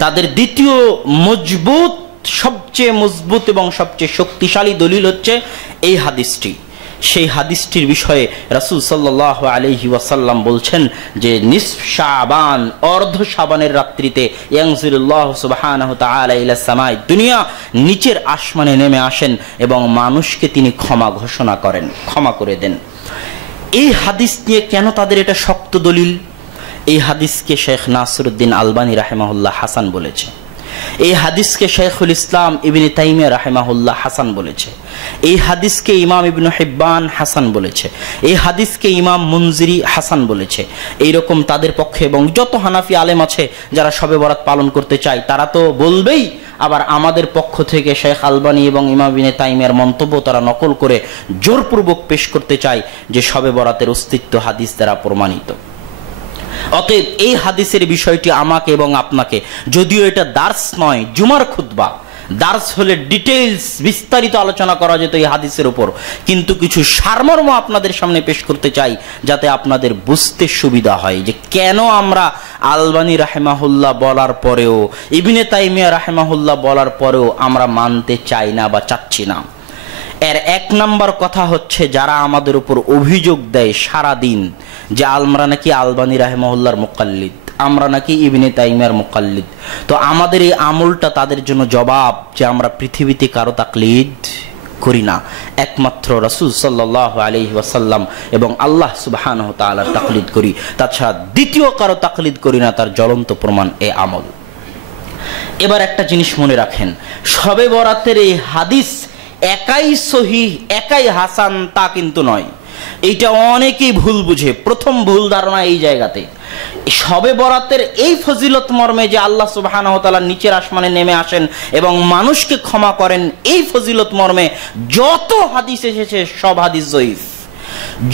তাদের দ্বিতীয় মজবুত, সবচেয়ে মজবুত এবং সবচেয়ে শক্তিশালী দলিল হচ্ছে এই হাদিসটি। সেই হাদিসটির বিষয়ে রাসূল সাল্লাল্লাহু আলাইহি ওয়াসাল্লাম বলছেন যে নিসফ শাবান, অর্ধ শাবানের রাত্রিতে ইয়ানজিলুল্লাহু সুবহানাহু তাআলা ইলা সামাই দুনিয়া, নিচের আসমানে নেমে আসেন এবং মানুষকে তিনি ক্ষমা ঘোষণা করেন, ক্ষমা করে দেন। এই হাদিস নিয়ে কেন তাদের এটা শক্ত দলিল? এই হাদিসকে শেখ নাসিরউদ্দিন আলবানী রাহিমাহুল্লাহ হাসান বলেছে, এই হাদিসকে শেখুল ইসলাম ইবনে তাইমিয়া রাহিমাহুল্লাহ হাসান বলেছে, এই হাদিসকে ইমাম ইবনে হিব্বান হাসান বলেছে, এই হাদিসকে ইমাম মুনজিরি হাসান বলেছে। এইরকম তাদের পক্ষে এবং যত হানাফি আলেম আছে যারা শবে বরাত পালন করতে চায় তারা তো বলবেই, আবার আমাদের পক্ষ থেকে শেখ আলবানী এবং ইমাম ইবনে তাইমিয়ার মন্তব্য তারা নকল করে জোরপূর্বক পেশ করতে চায় যে শবে বরাতের অস্তিত্ব হাদিস দ্বারা প্রমাণিত। অতএব এই হাদিসের বিষয়টি আমাকে এবং আপনাকে, যদিও এটা দার্স নয়, জুমার খুতবা, দার্স হলে ডিটেইলস বিস্তারিত আলোচনা করা যেত এই হাদিসের উপর, কিন্তু কিছু সারমর্ম আপনাদের সামনে পেশ করতে চাই যাতে আপনাদের বুঝতে সুবিধা হয় যে কেন আমরা আলবানী রাহিমাহুল্লাহ বলার পরেও, ইবনে তাইমিয়া রাহিমাহুল্লাহ বলার পরেও আমরা মানতে চাই না বা চাচ্ছি না। এর এক নাম্বার কথা হচ্ছে, যারা আমাদের উপর অভিযোগ দেয় সারাদিন যে আমরা নাকি আলবানী রাহিমাহুল্লাহর মুকাল্লিদ, আমরা নাকি ইবনে তাইমিয়ার মুকাল্লিদ, তো আমাদের এই আমলটা তাদের জন্য জবাব যে আমরা পৃথিবীতে কারো তাকলিদ করি না, একমাত্র রাসূল সাল্লাল্লাহু আলাইহি ওয়াসাল্লাম এবং আল্লাহ সুবহানাহু ওয়া তাআলার তাকলিদ করি, তাছাড়া দ্বিতীয় কারো তাকলিদ করি না। তার জ্বলন্ত প্রমাণ এই আমল। এবার একটা জিনিস মনে রাখেন, শবে বরাতের এই হাদিস একাই সহিহ, একাই হাসান তা কিন্তু নয়। এইটা অনেকেই ভুল বুঝে। প্রথম ভুল ধারণা এই জায়গাতে, শবে বরাতের এই ফজিলত মর্মে যে আল্লাহ সুবহানাহু ওয়া তাআলা নিচের আসমানে নেমে আসেন এবং মানুষকে ক্ষমা করেন, এই ফজিলত মর্মে যত হাদিস এসেছে সব হাদিস জয়ীফ,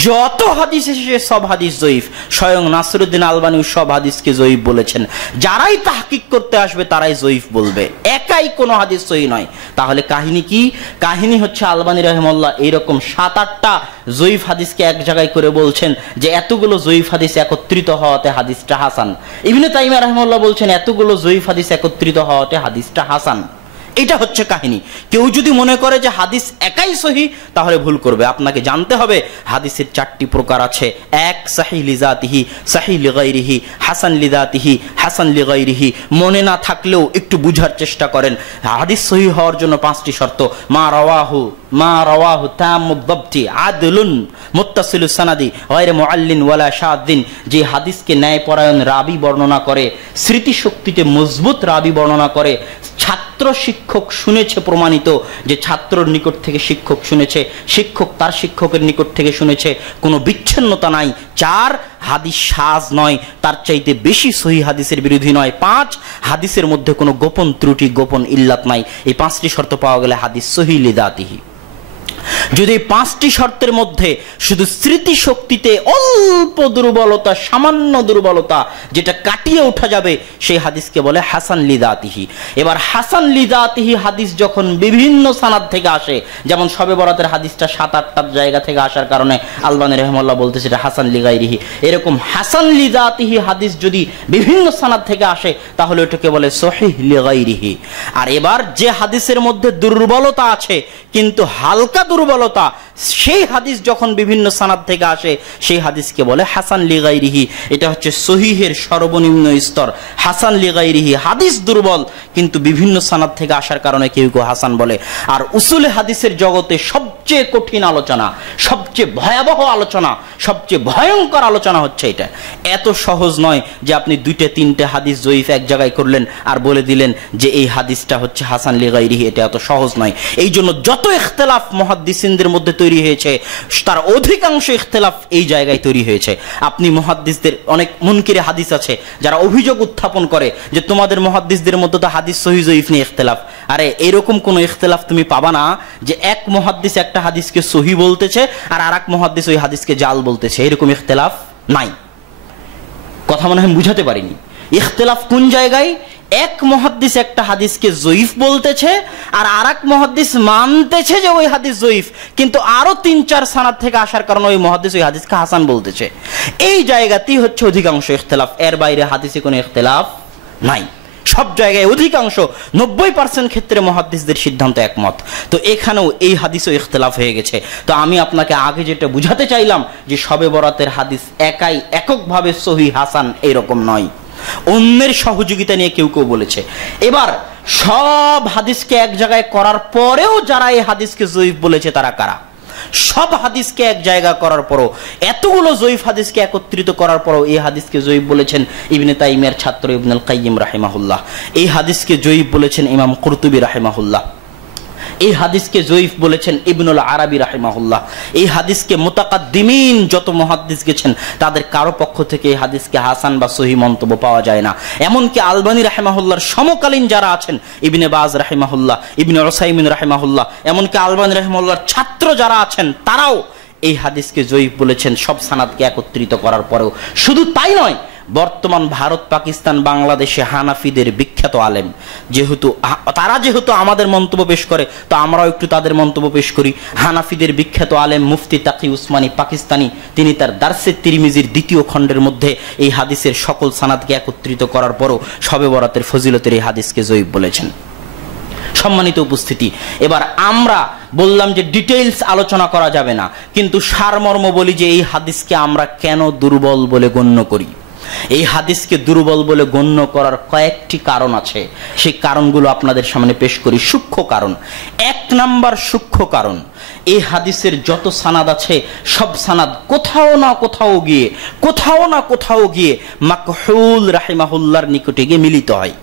যত হাদিস এসেছে সব হাদিস জয়ীফ। স্বয়ং নাসিরউদ্দিন আলবানী সব হাদিসকে জয়ীফ বলেছেন। যারাই তাহকিক করতে আসবে তারাই জয়ীফ বলবে, একাই কোনো হাদিস সহিহ নয়। তাহলে কাহিনী কি? কাহিনী হচ্ছে আলবানী রাহিমাহুল্লাহ এইরকম 7-8টা জয়ীফ হাদিসকে এক জায়গায় করে বলছেন যে এতগুলো জয়ীফ হাদিস একত্রিত হওয়াতে হাদিসটা হাসান। ইবনে তাইমিয়া রাহিমাহুল্লাহ বলছেন এতগুলো জয়ীফ হাদিস একত্রিত হওয়াতে হাদিসটা হাসান। এটা হচ্ছে কাহিনী। কেউ যদি মনে করে যে হাদিস একাই সহিহ তাহলে ভুল করবে। আপনাকে জানতে হবে হাদিসের 4টি প্রকার আছে। এক, সহিহ লিজাতিহি, সহিহ লিগাইরিহি, হাসান লিজাতিহি, হাসান লিগাইরিহি। মনে না থাকলেও একটু বুঝার চেষ্টা করেন। হাদিস সহিহ হওয়ার জন্য 5টি শর্ত। মা রাওয়াহু তাম্মুদ দাবতি আদলুন মুত্তাসিলুস সানাদি গায়রে মুআল্লিন ওয়ালা শাযিন। যে হাদিসকে ন্যায়পরায়ণ রাবী বর্ণনা করে, স্মৃতিশক্তিতে মজবুত রাবী বর্ণনা করে, ছাত্র শিক্ষক শুনেছে, প্রমাণিত যে ছাত্রর নিকট থেকে শিক্ষক শুনেছে, শিক্ষক তার শিক্ষকের নিকট থেকে শুনেছে, কোনো বিচ্ছিন্নতা নাই। 4, হাদিস শাজ নয়, তার চাইতে বেশি সহিহ হাদিসের বিরোধী নয়। 5, হাদিসের মধ্যে কোনো গোপন ত্রুটি, গোপন ইল্লাত নাই। এই 5টি শর্ত পাওয়া গেলে হাদিস সহিহ লিদাতিহি। যদি 5টি শর্তের মধ্যে শুধু স্মৃতিশক্তিতে অল্প দুর্বলতা, সামান্য দুর্বলতা যেটা কাটিয়ে ওঠা যাবে, সেই হাদিসকে বলে হাসান লিদাতিহি। এবার হাসান লিদাতিহি হাদিস যখন বিভিন্ন সানাদ থেকে আসে, যেমন শবে বরাতের হাদিসটা 7-8টা জায়গা থেকে আসার কারণে আলবানী রাহিমাহুল্লাহ বলতেছে এটা হাসান লিগাইরিহি। এরকম হাসান লিদাতিহি হাদিস যদি বিভিন্ন সানাদ থেকে আসে তাহলে ওটাকে বলে সহিহ লিগাইরিহি। আর এবার যে হাদিসের মধ্যে দুর্বলতা আছে কিন্তু হালকা দুর্বলতা, সেই হাদিস যখন বিভিন্ন সানাদ থেকে আসে সেই হাদিসকে বলে হাসান লিগাইরিহি। এটা হচ্ছে সহিহের সর্বনিম্ন স্তর। হাসান লিগাইরিহি হাদিস দুর্বল কিন্তু বিভিন্ন সানাদ থেকে আসার কারণে কেউ কেউ হাসান বলে। আর উসুলে হাদিসের জগতে সবচেয়ে কঠিন আলোচনা, সবচেয়ে ভয়াবহ আলোচনা, সবচেয়ে ভয়ঙ্কর আলোচনা হচ্ছে এটা। এত সহজ নয় যে আপনি 2-3টে হাদিস জয়ীফ এক জায়গায় করলেন আর বলে দিলেন যে এই হাদিসটা হচ্ছে হাসান লিগাইরিহি। এটা এত সহজ নয়। এই জন্য যত ইখতিলাফ মুহাদ্দিসিনদের মধ্যে তৈরি হয়েছে তার অধিকাংশ ইখতিলাফ এই জায়গায় তৈরি হয়েছে। আপনি মুহাদ্দিসদের অনেক মুনকিরে হাদিস আছে যারা অভিযোগ উত্থাপন করে যে তোমাদের মুহাদ্দিসদের মধ্যে তো হাদিস সহিহ জয়ীফ নিয়ে ইখতিলাফ। আরে এরকম কোনো ইখতিলাফ তুমি পাবা না যে এক মুহাদ্দিস একটা হাদিসকে সহিহ বলতেছে আর আরেক মুহাদ্দিস ওই হাদিসকে জাল বলতেছে। এরকম ইখতিলাফ নাই। কথা মনে হয় বুঝাতে পারিনি। ইখতিলাফ কোন জায়গায়? এক মুহাদ্দিস একটা হাদিসকে জয়ীফ বলতেছে আর আরেক মুহাদ্দিস মানতেছে যে ওই হাদিস জয়ীফ, কিন্তু আরো 3-4 সানাদ থেকে আসার কারণে ওই মুহাদ্দিস ওই হাদিসকে হাসান বলতেছে। এই জায়গাতেই হচ্ছে অধিকাংশ ইখতিলাফ। এর বাইরে হাদিসে কোনো ইখতিলাফ নাই। সব জায়গায় অধিকাংশ 90% ক্ষেত্রে মুহাদ্দিসদের সিদ্ধান্ত একমত। তো এখানেও এই হাদিসও ইখতিলাফ হয়ে গেছে। তো আমি আপনাকে আগে যেটা বুঝাতে চাইলাম যে শবে বরাতের হাদিস এককভাবে সহিহ হাসান এরকম নয়, অন্যের সহযোগিতা নিয়ে কেউ কেউ বলেছে। এবার সব হাদিসকে এক জায়গায় করার পরেও যারা এই হাদিসকে জয়ীফ বলেছে তারা কারা? সব হাদিসকে এক জায়গা করার পরও, এতগুলো জয়ীফ হাদিসকে একত্রিত করার পরও এই হাদিসকে জয়ীফ বলেছেন ইবনে তাইমিয়ার ছাত্র ইবনুল কাইয়িম রাহিমাহুল্লাহ, এই হাদিসকে জয়ীফ বলেছেন ইমাম কুরতুবী রাহিমাহুল্লাহ, এই হাদিসকে জয়ীফ বলেছেন ইবনুল আরাবী রাহিমাহুল্লাহ, এই হাদিসকে মুতাকাদ্দিমিন যত মুহাদ্দিস গেছেন তাদের কারো পক্ষ থেকে এই হাদিসকে হাসান বা সহিহ মন্তব্য পাওয়া যায় না। এমনকি আলবানী রাহিমাহুল্লাহর সমকালীন যারা আছেন, ইবনে বাজ রাহিমাহুল্লাহ, ইবনে উসাইমিন রাহিমাহুল্লাহ, এমনকি আলবানী রাহিমাহুল্লাহর ছাত্র যারা আছেন তারাও এই হাদিসকে জয়ীফ বলেছেন সব সানাদকে একত্রিত করার পরেও। শুধু তাই নয়, বর্তমান ভারত, পাকিস্তান, বাংলাদেশে হানাফিদের বিখ্যাত আলেম তারা যেহেতু আমাদের মন্তব্য পেশ করে, তো আমরাও একটু তাদের মন্তব্য পেশ করি। হানাফিদের বিখ্যাত আলেম মুফতি তাকি উসমানী পাকিস্তানি, তিনি তার দারসে তিরমিজির 2য় খণ্ডের মধ্যে এই হাদিসের সকল সানাদকে একত্রিত করার পরও শবে বরাতের ফজিলতের এই হাদিসকে জয়ীফ বলেছেন। সম্মানিত উপস্থিতি, এবার আমরা বললাম যে ডিটেইলস আলোচনা করা যাবে না, কিন্তু সারমর্ম বলি যে এই হাদিসকে আমরা কেন দুর্বল বলে গণ্য করি। এই হাদিসকে দুর্বল বলে গণ্য করার কয়েকটি কারণ আছে, সেই কারণগুলো আপনাদের সামনে পেশ করি। সূক্ষ্ম কারণ, 1 নাম্বার সূক্ষ্ম কারণ, এই হাদিসের যত সানাদ আছে সব সানাদ কোথাও না কোথাও গিয়ে মাকহুল রাহিমাহুল্লাহর নিকটে গিয়ে মিলিত হয়।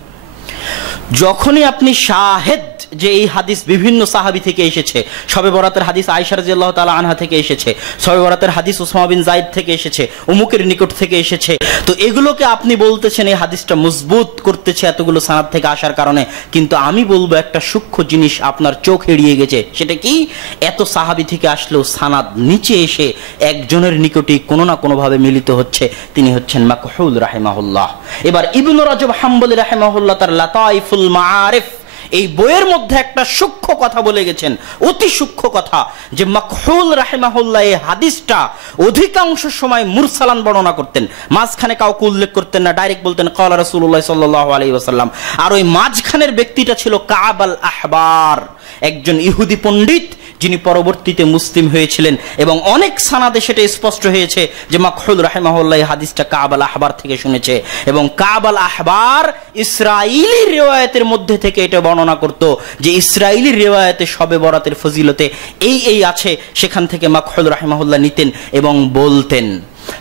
যখনই আপনি শাহেদ যে এই হাদিস বিভিন্ন সাহাবী থেকে এসেছে, শবে বরাতের হাদিস আয়েশা রাদিয়াল্লাহু তাআলা আনহা থেকে এসেছে, শবে বরাতের হাদিস উসামা বিন যায়েদ থেকে এসেছে, উমুকের নিকট থেকে এসেছে, তো এগুলোকে আপনি বলতেছেন এই হাদিসটা মজবুত করতেছে এতগুলো সানাদ থেকে আসার কারণে। কিন্তু আমি বলবো একটা সূক্ষ্ম জিনিস আপনার চোখ এড়িয়ে গেছে, সেটা কি? এত সাহাবী থেকে আসলেও সানাদ নিচে এসে একজনের নিকটেই কোনো না কোনোভাবে মিলিত হচ্ছে, তিনি হচ্ছেন মাকহুল রাহিমাহুল্লাহ। এবার ইবনে রাজব হাম্বলী রাহিমাহুল্লাহ তার লাতাইফুল মাআরিফ এই বইয়ের মধ্যে একটা সূক্ষ্ম কথা বলে গেছেন, অতি সূক্ষ্ম কথা, যে মাকহুল রাহিমাহুল্লাহ এই হাদিসটা অধিকাংশ সময় মুরসালান বর্ণনা করতেন, মাঝখানে কাউকে উল্লেখ করতেন না, ডাইরেক্ট বলতেন ক্বালা রাসূলুল্লাহ সাল্লাল্লাহু আলাইহি ওয়াসাল্লাম। আর ওই মাঝখানের ব্যক্তিটা ছিল কাব আল আহবার, একজন ইহুদি পণ্ডিত যিনি পরবর্তীতে মুসলিম হয়েছিলেন, এবং অনেক সানাদে সেটা স্পষ্ট হয়েছে যে মাকহুল রাহিমাহুল্লাহ এই হাদিসটা কাব আল আহবার থেকে শুনেছে, এবং কাব আল আহবার ইসরাইলি রিওয়ায়াতের মধ্যে থেকে এটা বর্ণনা করত যে ইসরাইলি রিওয়ায়াতে শবে বরাতের ফজিলতে এই আছে, সেখান থেকে মাকহুল রাহিমাহুল্লাহ নিতেন এবং বলতেন।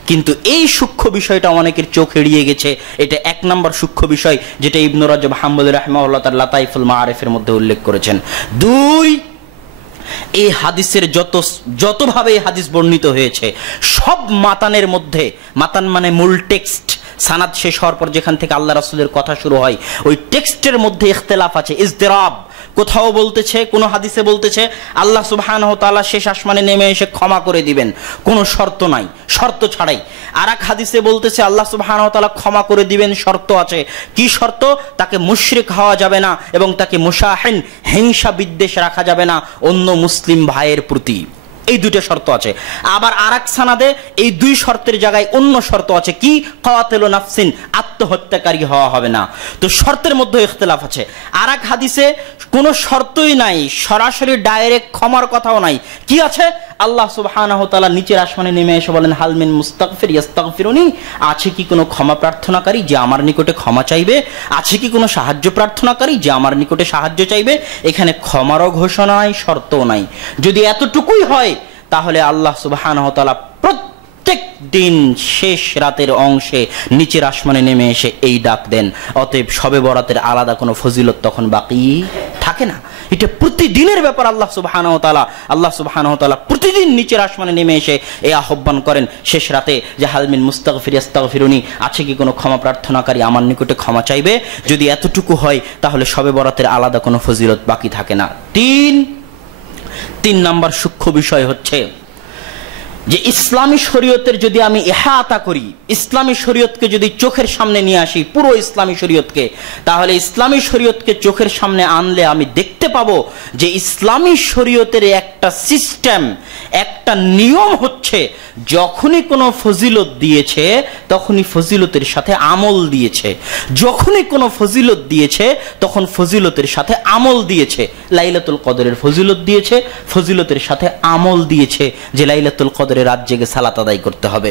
কিন্তু এই সূক্ষ্ম বিষয়টা অনেকের চোখ এড়িয়ে গেছে। এটা 1 নম্বর সূক্ষ্ম বিষয়, যেটা ইবনে রাজব হাম্বলী রাহিমাহুল্লাহ তার লাতাইফুল মাআরিফের মধ্যে উল্লেখ করেছেন। 2, এই হাদিসের যতভাবে এই হাদিস বর্ণিত হয়েছে সব মাতানের মধ্যে, মাতান মানে মূল টেক্সট, সানাদ শেষ হওয়ার পর যেখান থেকে আল্লাহ রাসূলের কথা শুরু হয়, ওই টেক্সটের মধ্যে ইখতিলাফ আছে, ইজতিরাব। কোথাও বলতেছে, কোন হাদিসে বলতেছে আল্লাহ সুবহানাহু ওয়া তাআলা শেষ আসমানে নেমে এসে ক্ষমা করে দিবেন, কোনো শর্ত নাই, শর্ত ছাড়াই। আর এক হাদিসে বলতেছে আল্লাহ সুবহানাহু ওয়া তাআলা ক্ষমা করে দিবেন, শর্ত আছে। কি শর্ত? তাকে মুশরিক হওয়া যাবে না এবং তাকে মুশাহিন, হিংসা বিদ্বেষ রাখা যাবে না অন্য মুসলিম ভাইয়ের প্রতি। এই 2টা শর্ত আছে। আবার আরেক সানাদে এই 2 শর্তের জায়গায় অন্য শর্ত আছে, কি? কাতিলু নাফসিন, আত্মহত্যাকারী হওয়া হবে না। তো শর্তের মধ্যে ইখতিলাফ আছে। আরেক হাদিসে কোনো শর্তই নাই, সরাসরি ডাইরেক্ট ক্ষমার কথাও নাই। কি আছে? আল্লাহ সুবহানাহু ওয়া তাআলা নিচের আসমানে নেমে এসে বলেন হাল মিন মুস্তাগফির ইস্তাগফিরুনি, আছে কি কোনো ক্ষমা প্রার্থনাকারী যে আমার নিকটে ক্ষমা চাইবে? আছে কি কোনো সাহায্য প্রার্থনাকারী যে আমার নিকটে সাহায্য চাইবে? এখানে ক্ষমারও ঘোষণা নাই, শর্তও নাই। যদি এতটুকুই হয় তাহলে আল্লাহ সুবহানাহু ওয়া তাআলা প্রত্যেক দিন শেষ রাতের অংশে নিচের আসমানে নেমে এসে এই ডাক দেন। অতএব শবে বরাতের আলাদা কোনো ফজিলত তখন বাকি থাকে না। এটা প্রতিদিনের ব্যাপার। আল্লাহ সুবহানাহু ওয়া তাআলা প্রতিদিন নিচের আসমানে নেমে এসে এই আহ্বান করেন শেষ রাতে যে হাল মিন মুস্তাগফির ইস্তাগফিরুনি, আছে কি কোনো ক্ষমা প্রার্থনাকারী আমার নিকটে ক্ষমা চাইবে? যদি এতটুকু হয় তাহলে শবে বরাতের আলাদা কোনো ফজিলত বাকি থাকে না। 3 নম্বর সূক্ষ্ম বিষয় হচ্ছে যে ইসলামী শরীয়তের যদি আমি ইহাতা করি, ইসলামী শরীয়তকে যদি চোখের সামনে নিয়ে আসি, পুরো ইসলামী শরীয়তকে, তাহলে ইসলামী শরীয়তকে চোখের সামনে আনলে আমি দেখতে পাবো যে ইসলামী শরীয়তের একটা সিস্টেম, একটা নিয়ম হচ্ছে যখনই কোনো ফজিলত দিয়েছে তখনই ফজিলতের সাথে আমল দিয়েছে, যখনই কোনো ফজিলত দিয়েছে তখন ফজিলতের সাথে আমল দিয়েছে। লাইলাতুল কদরের ফজিলত দিয়েছে, ফজিলতের সাথে আমল দিয়েছে যে লাইলাতুল কদর রাত জেগে সালাত আদায় করতে হবে।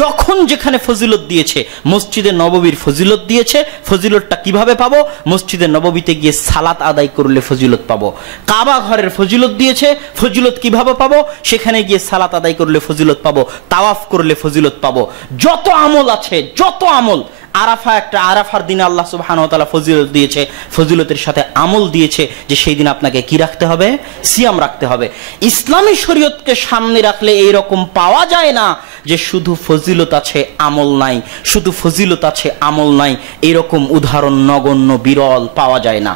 যখন যেখানে ফজিলত দিয়েছে, মসজিদে নববীর ফজিলত দিয়েছে, ফজিলতটা কিভাবে পাবো? মসজিদে নববীতে গিয়ে সালাত আদায় করলে ফজিলত পাবো। কাবা ঘরের ফজিলত দিয়েছে, ফজিলত কিভাবে পাবো? সেখানে গিয়ে সালাত আদায় করলে ফজিলত পাবো, তাওয়াফ করলে ফজিলত পাবো। যত আমল আছে, যত আমল, আরাফা একটা, আরাফার দিনে আল্লাহ সুবহানাহু ওয়া তাআলা ফজিলত দিয়েছে, ফজিলতের সাথে আমল দিয়েছে যে সেই দিন আপনাকে কি রাখতে হবে? সিয়াম রাখতে হবে। ইসলামী শরীয়তকে সামনে রাখলে এইরকম পাওয়া যায় না যে শুধু ফজিলত আছে আমল নাই, শুধু ফজিলত আছে আমল নাই, এরকম উদাহরণ নগণ্য, বিরল পাওয়া যায় না।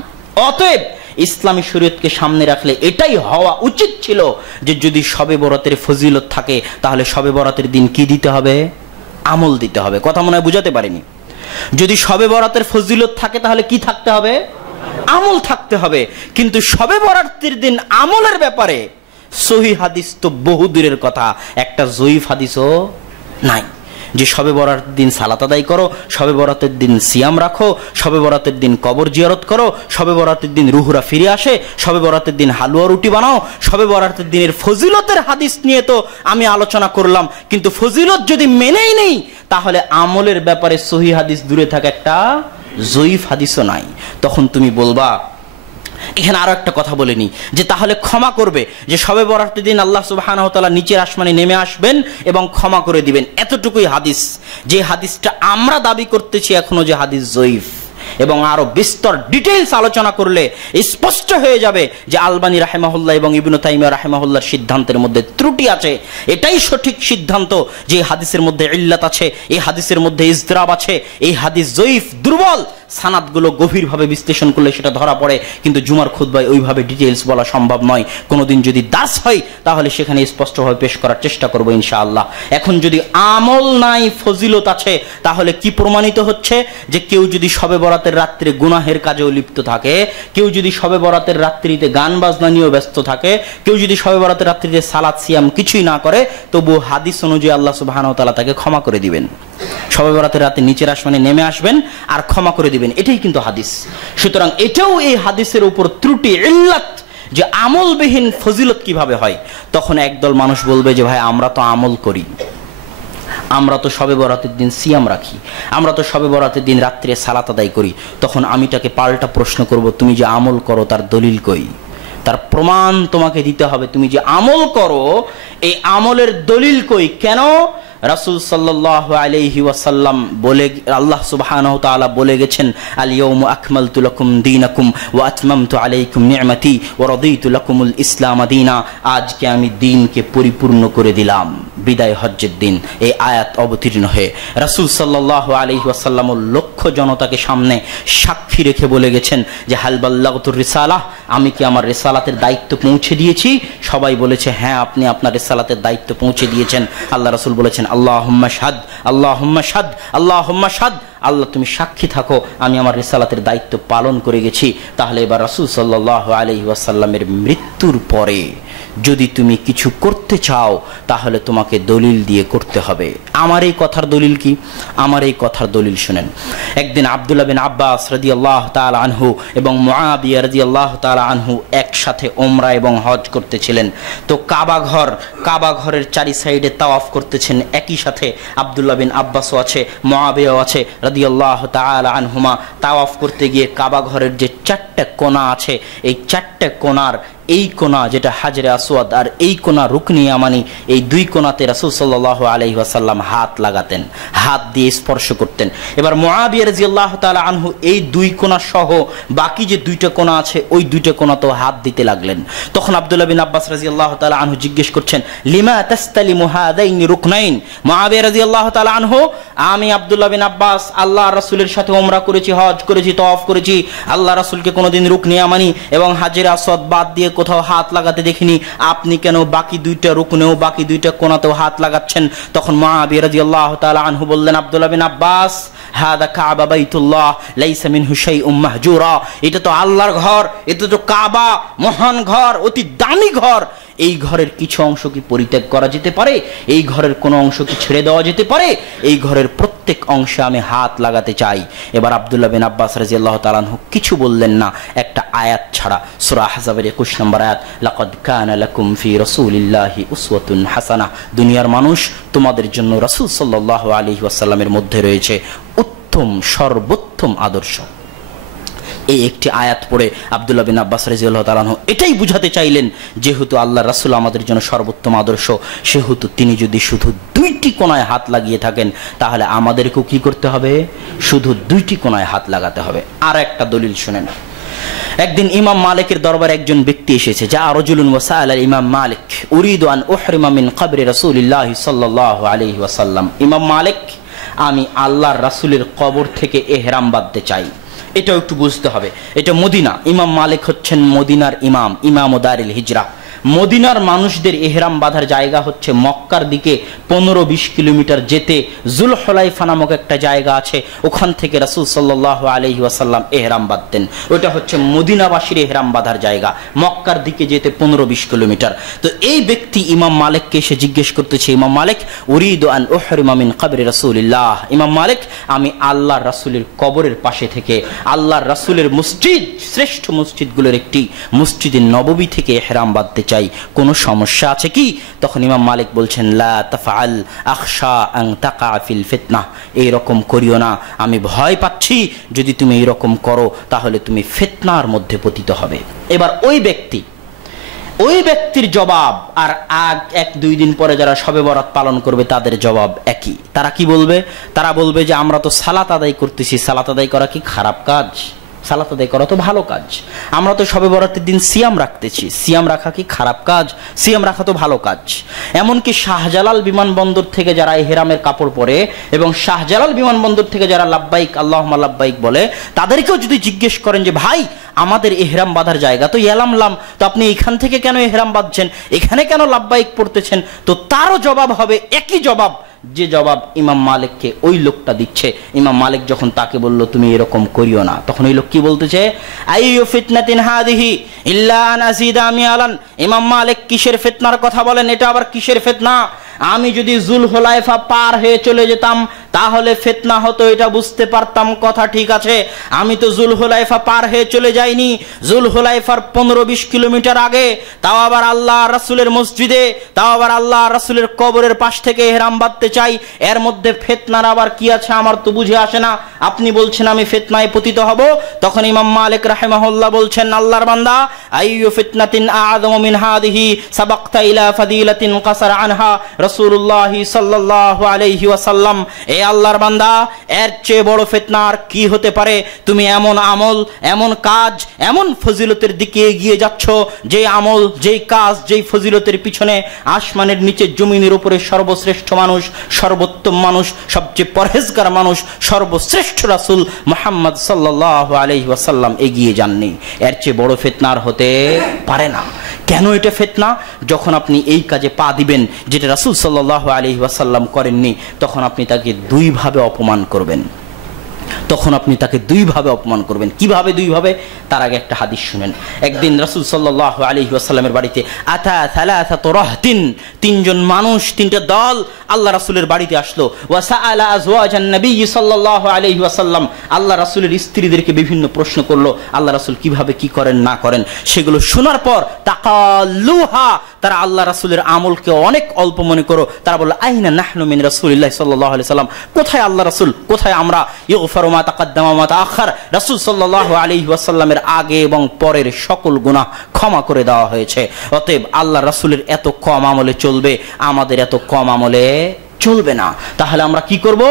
অতএব ইসলামী শরীয়তকে সামনে রাখলে এটাই হওয়া উচিত ছিল যে যদি শবে বরাতের ফজিলত থাকে তাহলে শবে বরাতের দিন কি দিতে হবে? আমল দিতে হবে। কথা মনে হয় বুঝাতে পারিনি। যদি শবে বরাতের ফজিলত থাকে তাহলে কি থাকতে হবে? আমল থাকতে হবে। কিন্তু শবে বরাতের দিন আমলের ব্যাপারে সহিহ হাদিস তো বহু দূরের কথা, একটা জয়ীফ হাদিসও নাই যে শবে বরাতের দিন সালাত আদায় করো, শবে বরাতের দিন সিয়াম রাখো, শবে বরাতের দিন কবর জিয়ারত করো, শবে বরাতের দিন রুহুরা ফিরে আসে, শবে বরাতের দিন হালুয়া রুটি বানাও। শবে বরাতের দিনের ফজিলতের হাদিস নিয়ে তো আমি আলোচনা করলাম, কিন্তু ফজিলত যদি মেনেই নেই তাহলে আমলের ব্যাপারে সহিহ হাদিস দূরে থাকা একটা জয়ীফ হাদিসও নাই। তখন তুমি বলবা, এখানে আরো একটা কথা বলে নি যে তাহলে ক্ষমা করবে, যে শবে বরাতের দিন আল্লাহ সুবহানাহু ওয়া তাআলা নিচের আসমানে নেমে আসবেন এবং ক্ষমা করে দিবেন, এতটুকুই হাদিস। যে হাদিসটা আমরা দাবি করতেছি এখনো যে হাদিস জয়ীফ, এবং আরো বিস্তর ডিটেইলস আলোচনা করলে স্পষ্ট হয়ে যাবে যে আলবানী রাহিমাহুল্লাহ এবং ইবনে তাইমিয়া রাহিমাহুল্লাহর সিদ্ধান্তের মধ্যে ত্রুটি আছে। এটাই সঠিক সিদ্ধান্ত যে হাদিসের মধ্যে ইল্লাত আছে, এই হাদিসের মধ্যে ইজতিরাব আছে, এই হাদিস জয়ীফ, দুর্বল। সানাদগুলো গভীরভাবে বিশ্লেষণ করলে সেটা ধরা পড়ে, কিন্তু জুমার খুতবায় ওইভাবে ডিটেইলস বলা সম্ভব নয়। কোনোদিন যদি দাস হয় তাহলে সেখানে স্পষ্টভাবে পেশ করার চেষ্টা করব ইনশাআল্লাহ। এখন যদি আমল নাই, ফজিলত আছে, তাহলে কি প্রমাণিত হচ্ছে? যে কেউ যদি শবে বরাতের রাত্রে গুনাহের কাজেও লিপ্ত থাকে, কেউ যদি শবে বরাতের রাত্রিতে গান বাজনা নিয়েও ব্যস্ত থাকে, কেউ যদি শবে বরাতের রাত্রিতে সালাত সিয়াম কিছুই না করে, তবু হাদিস অনুযায়ী আল্লাহ সুবহানাহু ওয়া তাআলা তাকে ক্ষমা করে দিবেন। শবে বরাতের রাতে নিচের আসমানে নেমে আসবেন আর ক্ষমা করে দিবেন, এটাই কিন্তু হাদিস। সুতরাং এটাও এই হাদিসের উপর ত্রুটি, ইল্লাত, যে আমলবিহীন ফজিলত কিভাবে হয়। তখন একদল মানুষ বলবে যে ভাই আমরা তো আমল করি, আমরা তো শবে বরাতের দিন সিয়াম রাখি, আমরা তো শবে বরাতের দিন রাত্রে সালাত আদায় করি। তখন আমি তাকে পাল্টা প্রশ্ন করব, তুমি যে আমল করো তার দলিল কই? তার প্রমাণ তোমাকে দিতে হবে। তুমি যে আমল করো এই আমলের দলিল কই? কেন? রাসূল সাল্লাল্লাহু আলাইহি ওয়াসাল্লাম বলে, আল্লাহ সুবহানাহু ওয়া তাআলা বলে গেছেন, আল ইয়াউমা আকমালতু লাকুম দীনাকুম ওয়া আতমামতু আলাইকুম নি'মাতি ওয়া রাদিতু লাকুমুল ইসলাম দীনা। আজকে আমি দ্বীনকে পরিপূর্ণ করে দিলাম। বিদায় হজ্জের দিন এই আয়াত অবতীর্ণ হয়ে রাসূল সাল্লাল্লাহু আলাইহি ওয়াসাল্লাম লক্ষ জনতাকে সামনে সাক্ষী রেখে বলে গেছেন যে হাল বাল্লাগতুর রিসালাহ, আমি কি আমার রিসালাতের দায়িত্ব পৌঁছে দিয়েছি? সবাই বলেছে হ্যাঁ, আপনি আপনার রিসালাতের দায়িত্ব পৌঁছে দিয়েছেন। আল্লাহ রাসূল বলেছেন আল্লাহুম্মা শাহাদ, আল্লাহুম্মা শাহাদ, আল্লাহুম্মা শাহাদ, আল্লাহ তুমি সাক্ষী থাকো আমি আমার রিসালাতের দায়িত্ব পালন করে গেছি। তাহলে এবার রাসূল সাল্লাল্লাহু আলাইহি ওয়াসাল্লামের মৃত্যুর পরে যদি তুমি কিছু করতে চাও তাহলে তোমাকে দলিল দিয়ে করতে হবে। আমার এই কথার দলিল কি? আমার এই কথার দলিল শুনেন। একদিন আব্দুল্লাহ বিন আব্বাস রাদিয়াল্লাহু তাআলা আনহু এবং মুআবিয়া রাদিয়াল্লাহু তাআলা আনহু একসাথে উমরা এবং হজ করতেছিলেন। তো কাবা ঘরের চারি সাইডে তাওয়াফ করতেছেন একই সাথে। আব্দুল্লাহ বিন আব্বাসও আছে, মুআবিয়াও আছে রাদিয়াল্লাহু তাআলা আনহুমা। তাওয়াফ করতে গিয়ে কাবা ঘরের যে চারটা কোণা আছে, এই চারটা কোণার এই কোণা যেটা হাজরে আসওয়াদ আর এই কোণা রুকনি ইয়ামানি, এই দুই কোণাতে রাসূল সাল্লাল্লাহু আলাইহি ওয়াসাল্লাম হাত লাগাতেন, হাত দিয়ে স্পর্শ করতেন। এবার মুআবিয়া রাদিয়াল্লাহু তাআলা আনহু এই দুই কোণা সহ বাকি যে দুইটা কোণা আছে ওই দুইটা কোণাতেও হাত দিতে লাগলেন। তখন আব্দুল্লাহ বিন আব্বাস রাদিয়াল্লাহু তাআলা আনহু জিজ্ঞেস করছেন, লিমা তাস্তালিমু হাদাইনি রুকনাইন? মুআবিয়া রাদিয়াল্লাহু তাআলা আনহু, আমি আব্দুল্লাহ বিন আব্বাস আল্লাহর রাসূলের সাথে উমরা করেছি, হজ করেছি, তাওয়াফ করেছি, আল্লাহ রাসূলকে কোনোদিন রুকনি ইয়ামানি এবং হাজরে আসওয়াদ বাদ দিয়ে কোথাও হাত লাগাতে দেখিনি, আপনি কেন বাকি দুইটা রুকনেও বাকি দুইটা কোণাতেও হাত লাগাচ্ছেন? তখন মুআবিয়া রাদিয়াল্লাহু তাআলা আনহু বললেন, আব্দুল্লাহ বিন আব্বাস, হাদা কাবা বাইতুল্লাহ লাইসা মিনহু শাইউম মাহজুরা, এটা তো আল্লাহর ঘর, এটা তো কাবা, মহান ঘর, অতি দামি ঘর। এই ঘরের কিছু অংশ কি পরিত্যাগ করা যেতে পারে? এই ঘরের কোনো অংশ কি ছেড়ে দেওয়া যেতে পারে? এই ঘরের প্রত্যেক অংশে আমি হাত লাগাতে চাই। এবার আব্দুল্লাহ বিন আব্বাস রাদিয়াল্লাহু তাআলা আনহু কিছু বললেন না, একটা আয়াত ছাড়া, সূরা আহজাবের 21 নম্বর আয়াত, লাকাদ কানা লাকুম ফি রাসূলিল্লাহি উসওয়াতুন হাসানাহ, দুনিয়ার মানুষ তোমাদের জন্য রাসূল সাল্লাল্লাহু আলাইহি ওয়াসাল্লামের মধ্যে রয়েছে উত্তম সর্বোত্তম আদর্শ। এই একটি আয়াত পড়ে আব্দুল্লাহ বিন আব্বাস রাদিয়াল্লাহু তাআলা আনহু এটাই বুঝাতে চাইলেন, যেহেতু আল্লাহর রাসূল আমাদের জন্য সর্বোত্তম আদর্শ, সেহেতু তিনি যদি শুধু দুইটি কোণায় হাত লাগিয়ে থাকেন, তাহলে আমাদেরকেও কি করতে হবে? শুধু দুইটি কোণায় হাত লাগাতে হবে। আর একটা দলিল শুনেন। একদিন ইমাম মালিকের দরবারে একজন ব্যক্তি এসেছে, যা রাজুলুন ওয়াসাআলা ইমাম মালিক উরিদু আন উহরিমা মিন কবরি রাসূলিল্লাহ সাল্লাল্লাহু আলাইহি ওয়াসাল্লাম, ইমাম মালিক, আমি আল্লাহর রাসূলের কবর থেকে ইহরাম বাঁধতে চাই। এটাও একটু বুঝতে হবে, এটা মদিনা, ইমাম মালিক হচ্ছেন মদিনার ইমাম, ইমাম দারিল হিজরা। মদিনার মানুষদের ইহরাম বাঁধার জায়গা হচ্ছে মক্কার দিকে 15-20 কিলোমিটার যেতে জুলহুলাইফা নামক একটা জায়গা আছে, ওখান থেকে রাসূল সাল্লাল্লাহু আলাইহি ওয়াসাল্লাম ইহরাম বাঁধতেন। ওটা হচ্ছে মদিনাবাসীর ইহরাম বাঁধার জায়গা, মক্কার দিকে যেতে 15-20 কিলোমিটার। তো এই ব্যক্তি ইমাম মালিককে এসে জিজ্ঞেস করতেছে, ইমাম মালিক, উরিদু আন উহরিমা মিন কবরি রাসূলিল্লাহ, ইমাম মালিক, আমি আল্লাহর রাসূলের কবরের পাশে থেকে, আল্লাহর রাসূলের মসজিদ, শ্রেষ্ঠ মসজিদগুলোর একটি মসজিদে নববী থেকে ইহরাম বাঁধতে চাই, কোনো সমস্যা আছে কি? তখন ইমাম মালিক বলছেন, লা তাফআল আখশা আন তাকা ফিল ফিতনাহ, এই রকম করিও না, আমি ভয় পাচ্ছি যদি তুমি এই রকম করো তাহলে তুমি ফিতনার মধ্যে পতিত হবে। এবার ওই ব্যক্তির জবাব আর 1-2 দিন পরে যারা শবে বরাত পালন করবে তাদের জবাব একই। তারা কি বলবে? তারা বলবে যে আমরা তো সালাত আদায় করতেছি, সালাত আদায় করা কি খারাপ কাজ? সালাত আদায় করা তো ভালো কাজ। আমরা তো শবে বরাতের দিন সিয়াম রাখতেছি, সিয়াম রাখা কি খারাপ কাজ? সিয়াম রাখা তো ভালো কাজ। এমনকি শাহজালাল বিমানবন্দর থেকে যারা ইহরামের কাপড় পরে এবং শাহজালাল বিমানবন্দর থেকে যারা লাব্বাইক আল্লাহুম্মা লাব্বাইক বলে, তাদেরকেও যদি জিজ্ঞেস করেন যে ভাই আমাদের ইহরাম বাঁধার জায়গা তো ইয়ালামলাম, তো আপনি এখান থেকে কেন ইহরাম বাঁধছেন, এখানে কেন লাব্বাইক পড়তেছেন, তো তারও জবাব হবে একই জবাব যে জবাব ইমাম মালিককে ওই লোকটা দিচ্ছে। ইমাম মালিক যখন তাকে বলল তুমি এরকম করিও না, তখন ওই লোক কি বলতেছে? আইয়ু ফিতনাতিন হাদিহি ইল্লা আন আযিদা মিয়ালান, ইমাম মালিক কিসের ফিতনার কথা বলেন? এটা আবার কিসের ফিতনা? আমি যদি জুলহুলাইফা পার হয়ে চলে যেতাম তাহলে ফিতনা হতো, এটা বুঝতে পারতাম, কথা ঠিক আছে। আমি তো জুলহুলাইফা পার হয়ে চলে যাইনি, জুলহুলাইফার 15-20 কিলোমিটার আগে, তাও আবার আল্লাহ রাসূলের মসজিদে, তাও আবার আল্লাহ রাসূলের কবরের পাশ থেকে ইহরাম বাঁধতে চাই। এর মধ্যে ফিতনার আবার কি আছে আমার তো বুঝে আসে না। আপনি বলছেন আমি ফিতনায় পতিত হব। তখন ইমাম মালিক রাহিমাহুল্লাহ বলছেন, আল্লাহর বান্দা, আইয়ু ফিতনাতিন আ'যামু মিন হাদিহি সাবাকতা ইলা ফাদিলাতিন কাসার আনহা রাসূলুল্লাহ সাল্লাল্লাহু আলাইহি ওয়াসাল্লাম, এ আল্লাহর বান্দা, এর চেয়ে বড় ফিতনা আর কি হতে পারে? তুমি এমন আমল, এমন কাজ, এমন ফজিলতের দিকে এগিয়ে যাচ্ছ, যে আমল, যেই কাজ, যেই ফজিলতের পিছনে আসমানের নিচে জমিনের উপরে সর্বশ্রেষ্ঠ মানুষ, সর্বোত্তম মানুষ, সবচেয়ে পরহেজগার মানুষ, সর্বশ্রেষ্ঠ রাসূল মুহাম্মদ সাল্লাল্লাহু আলাইহি ওয়াসাল্লাম এগিয়ে যাননি। এর চেয়ে বড় ফিতনা আর হতে পারে না। কেন এটা ফিতনা? যখন আপনি এই কাজে পা দিবেন যেটা রাসূল সাল্লাল্লাহু আলাইহি ওয়াসাল্লাম করেননি, তখন আপনি তাকে দুইভাবে অপমান করবেন। কিভাবে দুইভাবে? তার আগে একটা হাদিস শুনেন। একদিন রাসূল সাল্লাল্লাহু আলাইহি ওয়াসাল্লামের বাড়িতে আতা সালাসাতু রাহতিন, 3 জন মানুষ, 3টা দল আল্লাহ রাসূলের বাড়িতে আসলো। ওয়া সাআলা আজওয়াজান নবী সাল্লাল্লাহু আলাইহি ওয়াসাল্লাম, আল্লাহ রাসূলের স্ত্রীদেরকে বিভিন্ন প্রশ্ন করলো, আল্লাহ রাসূল কিভাবে কি করেন না করেন। সেগুলো শোনার পর তাকাল্লুহা, তারা আল্লাহ রাসূলের আমলকে অনেক অল্প মনে করো। তারা বলল, আইনা নাহনু মিন রাসূলিল্লাহ সাল্লাল্লাহু আলাইহি ওয়াসাল্লাম, কোথায় আল্লাহ রাসূল, কোথায় আমরা? ইগফারু মা তাকাদ্দামা মা তাআখার, রাসূল সাল্লাল্লাহু আলাইহি ওয়াসাল্লামের আগে এবং পরের সকল গুনাহ ক্ষমা করে দেওয়া হয়েছে। অতএব আল্লাহ রাসূলের এত কম আমলে চলবে, আমাদের এত কম আমলে চলবে না। তাহলে আমরা কি করব?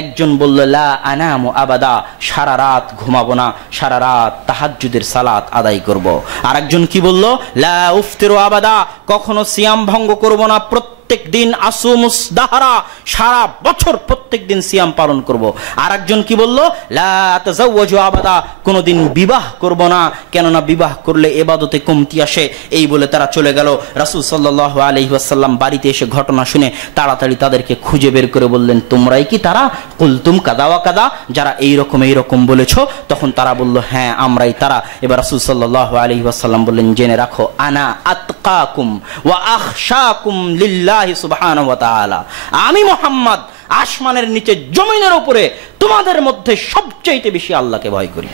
একজন বলল, লা আনামু আবাদা, সারা রাত ঘুমাবো না, সারা রাত তাহাজ্জুদের সালাত আদায় করব। আর একজন কি বলল? লা উফতিরু আবাদা, কখনো সিয়াম ভঙ্গ করব না, প্রত্যেক দিন আসুমুস দাহরা, সারা বছর প্রত্যেক দিন সিয়াম পালন করব। আর একজন কি বলল, লা তাযাওয়াজু আবাদা, কোনোদিন বিবাহ করব না, কেননা বিবাহ করলে ইবাদতে কমতি আসে। এই বলে তারা চলে গেল। রাসূল সাল্লাল্লাহু আলাইহি ওয়াসাল্লাম বাড়িতে এসে ঘটনা শুনে তাড়াতাড়ি তাদেরকে খুঁজে বের করে বললেন, তোমরাই কি তারা? কুলতুম কাদা ওয়া কাদা, যারা এইরকম বলেছ? তখন তারা বলল, হ্যাঁ আমরাই তারা। এবার রাসূল সাল্লাল্লাহু আলাইহি ওয়াসাল্লাম বললেন, জেনে রাখো, আনা আতকাকুম ওয়া আখশাকুম লিল্লাহি সুবহানাহু ওয়া তাআলা, আমি মুহাম্মদ আসমানের নিচে জমিনের উপরে তোমাদের মধ্যে সবচেয়ে বেশি আল্লাহকে ভয় করি,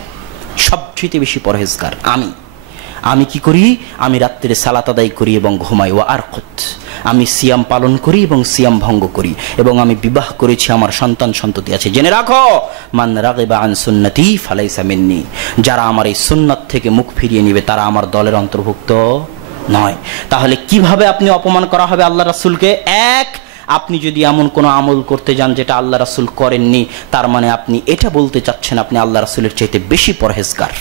সবচেয়ে বেশি পরহেজগার আমি কি করি? আমি রাত্রে সালাত আদায় করি এবং ঘুমাই। ওয়া আরকুত, আমি সিয়াম পালন করি এবং সিয়াম ভঙ্গ করি, এবং আমি বিবাহ করেছি, আমার সন্তান সন্ততি আছে। জেনে রাখো, মান রাগিবা আন সুন্নতি ফালাইসা মিন্নি, যারা আমার এই সুন্নাত থেকে মুখ ফিরিয়ে নেবে তারা আমার দলের অন্তর্ভুক্ত নয়। তাহলে কিভাবে আপনি অপমান করা হবে আল্লাহ রাসূলকে? এক, আপনি যদি এমন কোনো আমল করতে যান যেটা আল্লাহ রাসূল করেননি, তার মানে আপনি এটা বলতে চাচ্ছেন আপনি আল্লাহ রাসূলের চাইতে বেশি পরহেজগার,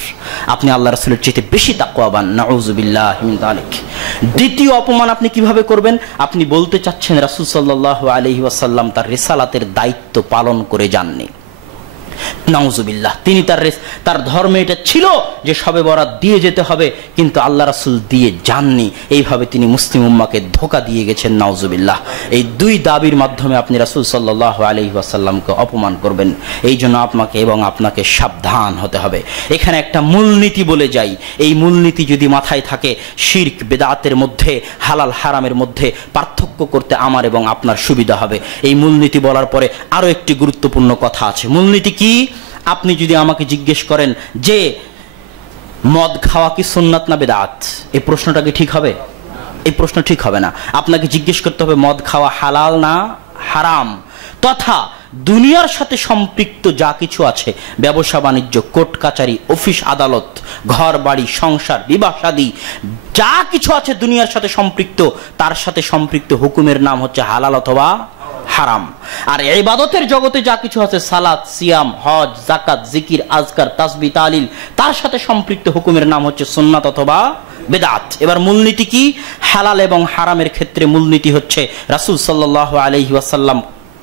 আপনি আল্লাহ রাসূলের চাইতে বেশি তাকওয়াবান। নাউযুবিল্লাহি মিন যালিক। দ্বিতীয় অপমান আপনি কিভাবে করবেন? আপনি বলতে চাচ্ছেন রাসূল সাল্লাল্লাহু আলাইহি ওয়াসাল্লাম তার রিসালাতের দায়িত্ব পালন করে যাননি। নাউযুবিল্লাহ, তিনি তার ধর্মে এটা ছিল যে শবে বরাত দিয়ে যেতে হবে, কিন্তু আল্লাহ রাসূল দিয়ে যাননি। এইভাবে তিনি মুসলিম উম্মাহকে ধোঁকা দিয়ে গেছেন। নাউযুবিল্লাহ। এই দুই দাবির মাধ্যমে আপনি রাসূল সাল্লাল্লাহু আলাইহি ওয়াসাল্লামকে অপমান করবেন। এই জন্য আপনাকে এবং আপনাকে সাবধান হতে হবে। এখানে একটা মূলনীতি বলে যাই, এই মূলনীতি যদি মাথায় থাকে, শিরক বেদাতের মধ্যে, হালাল হারামের মধ্যে পার্থক্য করতে আমার এবং আপনার সুবিধা হবে। এই মূলনীতি বলার পরে আরো একটি গুরুত্বপূর্ণ কথা আছে। মূলনীতি কি? আপনি যদি আমাকে জিজ্ঞেস করেন যে মদ খাওয়া কি সুন্নাত না বেদাত, এই প্রশ্নটা কি ঠিক হবে? এই প্রশ্ন ঠিক হবে না। আপনাকে জিজ্ঞেস করতে হবে মদ খাওয়া হালাল না হারাম, তথা দুনিয়ার সাথে সম্পৃক্ত যা কিছু আছে, ব্যবসা বাণিজ্য, কোর্ট কাচারি, অফিস আদালত, ঘর বাড়ি, সংসার, বিবাহ শাদী, যা কিছু আছে দুনিয়ার সাথে সম্পৃক্ত, তার সাথে সম্পৃক্ত হুকুমের নাম হচ্ছে হালাল অথবা হারাম। আর ইবাদতের জগতে যা কিছু আছে, সালাত, সিয়াম, হজ, যাকাত, জিকির, আজকার, তাসবিহ, তাহলিল, তার সাথে সম্পৃক্ত হুকুমের নাম হচ্ছে সুন্নাত অথবা বেদাত। এবার মূলনীতি কি? হালাল এবং হারামের ক্ষেত্রে মূলনীতি হচ্ছে রাসূল সাল্লাল্লাহু আলাইহি ওয়াসাল্লাম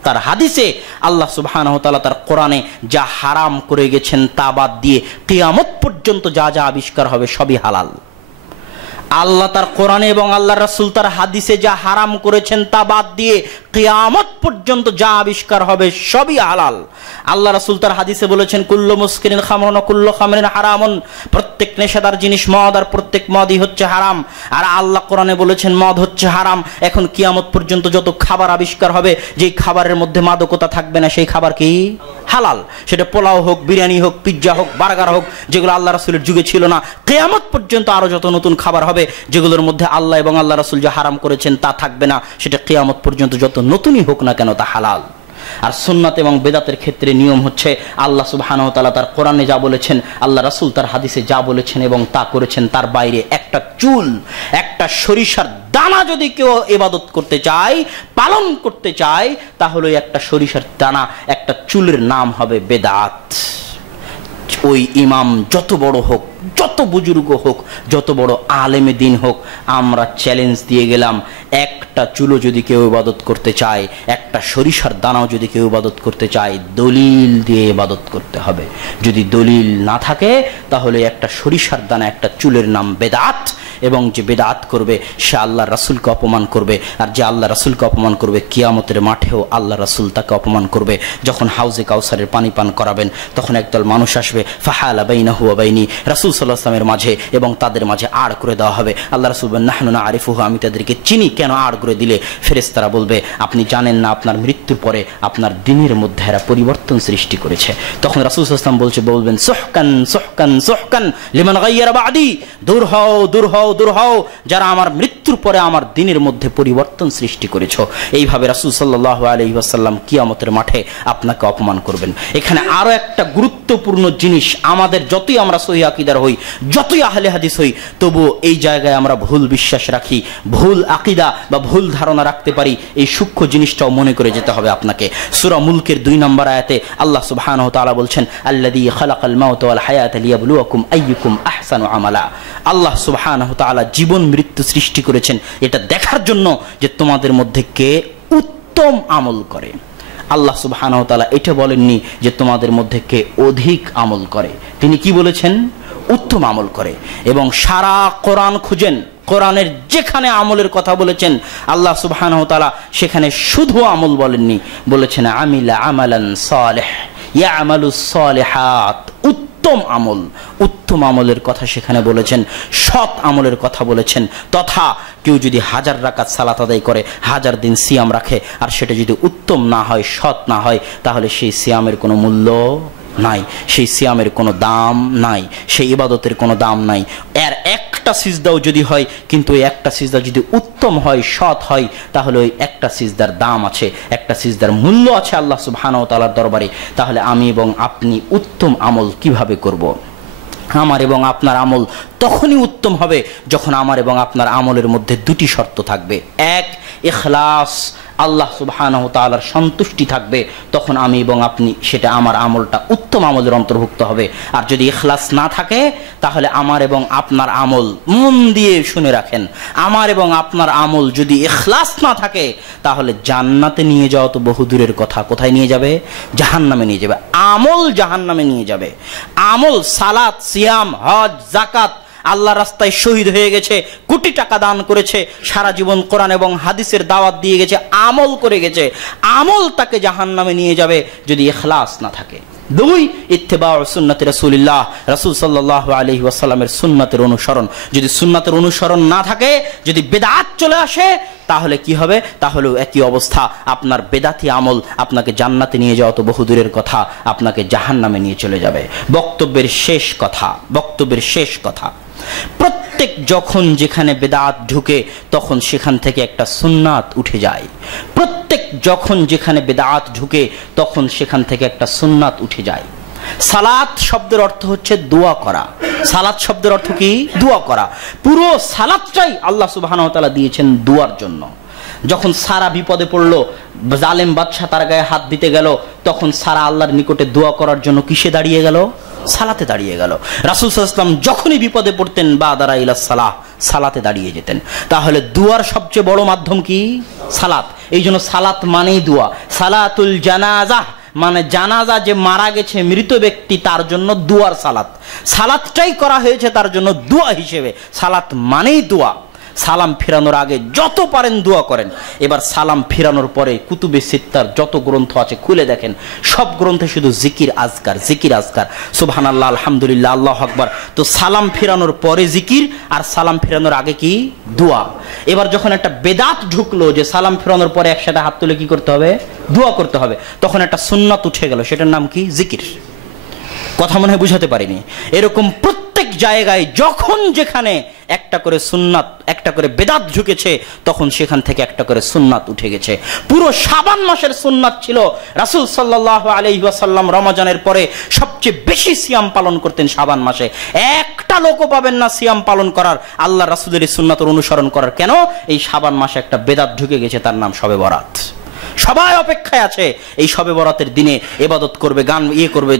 তার হাদিসে, আল্লাহ সুবহানাহু ওয়া তাআলা তার কোরআনে যা হারাম করে গেছেন তা বাদ দিয়ে কিয়ামত পর্যন্ত যা যা আবিষ্কার হবে সবই হালাল। আল্লাহ তার কোরআনে এবং আল্লাহ রাসূল তার হাদিসে যা হারাম করেছেন তা বাদ দিয়ে কিয়ামত পর্যন্ত যা আবিষ্কার হবে সবই হালাল। আল্লাহ রাসূল তার হাদিসে বলেছেন, কুল্লু মুসকিরিন খামরুন ওয়া কুল্লু খামরিন হারামুন, প্রত্যেক নেশাদার জিনিস মদ, আর প্রত্যেক মদই হচ্ছে হারাম। আর আল্লাহ কোরআনে বলেছেন মদ হচ্ছে হারাম। এখন কিয়ামত পর্যন্ত যত খাবার আবিষ্কার হবে, যেই খাবারের মধ্যে মাদকতা থাকবে না সেই খাবার কি? হালাল। সেটা পোলাও হোক, বিরিয়ানি হোক, পিজ্জা হোক, বার্গার হোক, যেগুলো আল্লাহ রাসূলের যুগে ছিল না, কিয়ামত পর্যন্ত আরো যত নতুন খাবার হবে যেগুলোর মধ্যে আল্লাহ এবং আল্লাহ রাসূল যা হারাম করেছেন তা থাকবে না, সেটা কিয়ামত পর্যন্ত যত নতুনই হোক না কেন তা হালাল। আর সুন্নাত এবং বেদাতের ক্ষেত্রে নিয়ম হচ্ছে আল্লাহ সুবহানাহু ওয়া তাআলা তার কোরআনে যা বলেছেন, আল্লাহ রাসূল তার হাদিসে যা বলেছেন এবং তা করেছেন, তার বাইরে একটা চুল, একটা সরিষার দানা যদি কেউ ইবাদত করতে চায়, পালন করতে চায়, তাহলে একটা সরিষার দানা, একটা চুলের নাম হবে বেদাত। ওই ইমাম যত বড় হোক, যত বুজুর্গ হোক, যত বড় আলেমে দ্বীন হোক, আমরা চ্যালেঞ্জ দিয়ে গেলাম, একটা চুলো যদি কেউ ইবাদত করতে চায়, একটা সরিষার দানাও যদি কেউ ইবাদত করতে চায়, দলিল দিয়ে ইবাদত করতে হবে। যদি দলিল না থাকে তাহলে একটা সরিষার দানা, একটা চুলের নাম বেদাত, এবং যে বেদাত করবে সে আল্লাহ রাসূলকে অপমান করবে। আর যে আল্লাহ রাসূলকে অপমান করবে, কিয়ামতের মাঠেও আল্লাহ রাসূল তাকে অপমান করবে। যখন হাউজে কাউসারের পানি পান করাবেন, তখন একদল মানুষ আসবে, ফাহালা বাইনাহু ওয়া বাইনি, রাসূল সাল্লাল্লাহু আলাইহি ওয়াসাল্লামের মাঝে এবং তাদের মাঝে আড় করে দেওয়া হবে। আল্লাহ রাসূল বলেন, নাহনু নাআরিফুহু, আমি তাদেরকে চিনি, কেন আড় করে দিলে? ফেরেশতারা বলবে, আপনি জানেন না আপনার মৃত্যুর পরে আপনার দ্বীনের মধ্যে এরা পরিবর্তন সৃষ্টি করেছে। তখন রাসূল সাল্লাল্লাহু আলাইহি ওয়াসাল্লাম বলবেন, সুহকান সুহকান সুহকান লিমান গায়্যারা বাদি, দূর হও দূর হও দূর হও, যারা আমার মৃত্যুর পরে আমার দ্বীনের মধ্যে পরিবর্তন সৃষ্টি করেছো। এইভাবে রাসূল সাল্লাল্লাহু আলাইহি ওয়াসাল্লাম কিয়ামতের মাঠে আপনাকে অপমান করবেন। এখানে আরো একটা গুরুত্বপূর্ণ জিনিস, আমাদের যতই আমরা সহিহ আকীদার হই, যতই আহলে হাদিস হই, তবুও এই জায়গায় আমরা ভুল বিশ্বাস রাখি, ভুল আকীদা বা ভুল ধারণা রাখতে পারি। এই সূক্ষ্ম জিনিসটাও মনে করে যেতে হবে আপনাকে। সূরা মুলকের 2 নম্বর আয়াতে আল্লাহ সুবহানাহু ওয়া তাআলা বলছেন, আল্লাযী খালাকাল মাউতা ওয়াল হায়াতা লিয়াবলুয়াকুম আইয়ুকুম আহসানু আমালা। আল্লাহ সুবহানাহু তাআলা জীবন মৃত্যু সৃষ্টি করেছেন এটা দেখার জন্য যে তোমাদের মধ্যে কে উত্তম আমল করে। আল্লাহ সুবহানাহু ওয়া তাআলা এটা বলেননি যে তোমাদের মধ্যে কে অধিক আমল করে, তিনি কি বলেছেন? উত্তম আমল করে। এবং সারা কোরআন খুঁজেন, কোরআনের যেখানে আমলের কথা বলেছেন আল্লাহ সুবহানাহু ওয়া তাআলা সেখানে শুধু আমল বলেননি, বলেছেন আমিলা আমালান সালিহ ইয়ামালুস সালিহাত, উত্তম আমল, উত্তম আমলের কথা সেখানে বলেছেন, সৎ আমলের কথা বলেছেন। তথা কেউ যদি 1000 রাকাত সালাত আদায় করে, 1000 দিন সিয়াম রাখে, আর সেটা যদি উত্তম না হয়, সৎ না হয়, তাহলে সেই সিয়ামের কোনো মূল্য নাই, সেই সিয়ামের কোনো দাম নাই, সেই ইবাদতের কোনো দাম নাই। এর একটা সিজদাও যদি হয়, কিন্তু ওই একটা সিজদা যদি উত্তম হয়, সৎ হয়, তাহলে ওই একটা সিজদার দাম আছে, একটা সিজদার মূল্য আছে আল্লাহ সুবহানাহু ওয়া তাআলার দরবারে। তাহলে আমি এবং আপনি উত্তম আমল কিভাবে করব? আমার এবং আপনার আমল তখনই উত্তম হবে যখন আমার এবং আপনার আমলের মধ্যে দুটি শর্ত থাকবে। এক, ইখলাস, আল্লাহ সুবহানাহু ওয়া তাআলার সন্তুষ্টি থাকবে, তখন আমি এবং আপনি সেটা আমার আমলটা উত্তম আমলের অন্তর্ভুক্ত হবে। আর যদি ইখলাস না থাকে, তাহলে আমার এবং আপনার আমল, মন দিয়ে শুনে রাখেন, আমার এবং আপনার আমল যদি ইখলাস না থাকে, তাহলে জান্নাতে নিয়ে যাওয়া তো বহুদূরের কথা, কোথায় নিয়ে যাবে? জাহান্নামে নিয়ে যাবে। আমল জাহান্নামে নিয়ে যাবে। আমল, সালাত, সিয়াম, হজ, যাকাত, আল্লাহ রাস্তায় শহীদ হয়ে গেছে, কোটি টাকা দান করেছে, সারা জীবন কোরআন এবং হাদিসের দাওয়াত দিয়ে গেছে, আমল করে গেছে, আমল তাকে জাহান্নামে নিয়ে যাবে যদি ইখলাস না থাকে। দুই, ইত্তিবাউ সুন্নতি রাসূলিল্লাহ, রাসূল সাল্লাল্লাহু আলাইহি ওয়াসাল্লামের সুন্নাতের অনুসরণ। যদি সুন্নাতের অনুসরণ না থাকে, যদি বিদআত চলে আসে, তাহলে কি হবে? তাহলে একই অবস্থা, আপনার বেদাতি আমল আপনাকে জান্নাতে নিয়ে যাওয়া তো বহুদূরের কথা, আপনাকে জাহান্নামে নিয়ে চলে যাবে। বক্তব্যের শেষ কথা, প্রত্যেক যখন যেখানে বেদাত ঢুকে, তখন সেখান থেকে একটা সুন্নাত উঠে যায়। প্রত্যেক যখন যেখানে বেদাত ঢুকে, তখন সেখান থেকে একটা সুন্নাত উঠে যায়। সালাত শব্দের অর্থ হচ্ছে দোয়া করা। সালাত শব্দের অর্থ কি? দোয়া করা। পুরো সালাতটাই আল্লাহ সুবহানাহু ওয়া তাআলা দিয়েছেন দুয়ার জন্য। যখন সারা বিপদে পড়লো, জালেম বাদশা তার গায়ে হাত দিতে গেল, তখন সারা আল্লাহর নিকটে দোয়া করার জন্য কিসে দাঁড়িয়ে গেল? সালাতে দাঁড়িয়ে গেল। রাসূল সাল্লাল্লাহু আলাইহি ওয়াসাল্লাম যখনই বিপদে পড়তেন, বাদারা ইলা সালাহ, সালাতে দাঁড়িয়ে যেতেন। তাহলে দুয়ার সবচেয়ে বড় মাধ্যম কি? সালাত। এই জন্য সালাত মানেই দোয়া। সালাতুল জানাজাহ মানে জানাজা যে মারা গেছে মৃত ব্যক্তি, তার জন্য দুয়ার সালাত। সালাতটাই করা হয়েছে তার জন্য দোয়া হিসেবে। সালাত মানেই দোয়া। সালাম ফেরানোর আগে যত পারেন দোয়া করেন। এবার সালাম ফেরানোর পরে কুতুবে সিত্তার যত গ্রন্থ আছে খুলে দেখেন, সব গ্রন্থে শুধু জিকির আজকার, জিকির আজকার, সুবহানাল্লাহ, আলহামদুলিল্লাহ, আল্লাহু আকবার। তো সালাম ফেরানোর পরে জিকির, আর সালাম ফেরানোর আগে কি? দোয়া। এবার যখন একটা বেদাত ঢুকলো যে সালাম ফেরানোর পরে একসাথে হাত তুলে কি করতে হবে? দোয়া করতে হবে, তখন একটা সুন্নাত উঠে গেল, সেটার নাম কি? জিকির। কথা মনে হয় বুঝাতে পারিনি। এরকম প্রত্যেক জায়গায় যখন যেখানে একটা করে সুন্নাত, একটা করে বেদাত ঢুকেছে, তখন সেখান থেকে একটা করে সুন্নাত উঠে গেছে। পুরো শাবান মাসের সুন্নাত ছিল, রাসূল সাল্লাল্লাহু আলাইহি ওয়াসাল্লাম রমজানের পরে সবচেয়ে বেশি সিয়াম পালন করতেন শাবান মাসে। একটা লোকও পাবেন না সিয়াম পালন করার, আল্লাহ রাসূলের সুন্নাতের অনুসরণ করার। কেন? এই শাবান মাসে একটা বেদাত ঢুকে গেছে, তার নাম শবে বরাত। সবাই অপেক্ষায় আছে এই শবে বরাতের দিনে ইবাদত করবে, গান করবে,